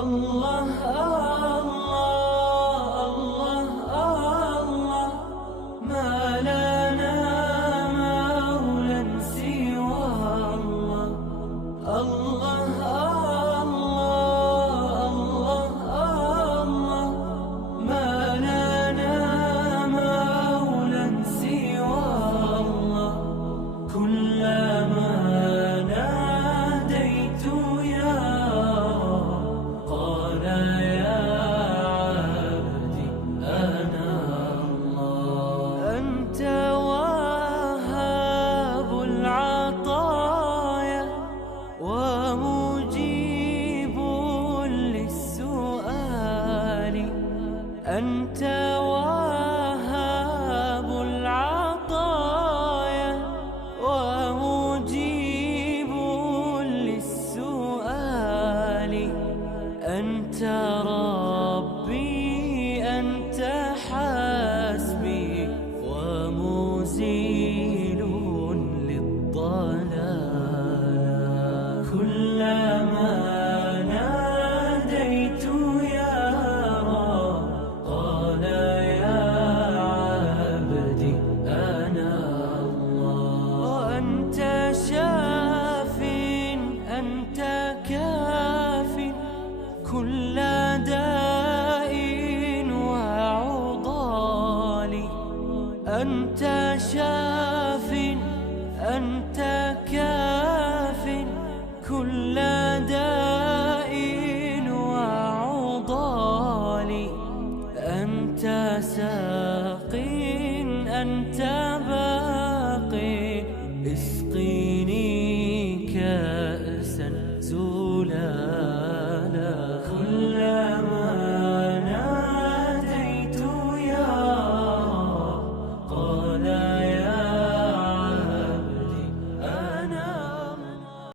الله الله الله الله، ما لنا مولى سوى الله. الله الله الله، ما لنا مولى سوى الله. كلما ناديت يا قال يا عبدي أنا الله. أنت وهاب العطايا ومجيب للسؤال. أنت وهاب العطايا ومجيب للسؤال. أنت ربي أنت حسبي ومزيل للضلال. كلما ناديت يا رب قال يا عبدي أنا الله. وأنت شاف أنت كاف كل داء وعضال. أنت شاف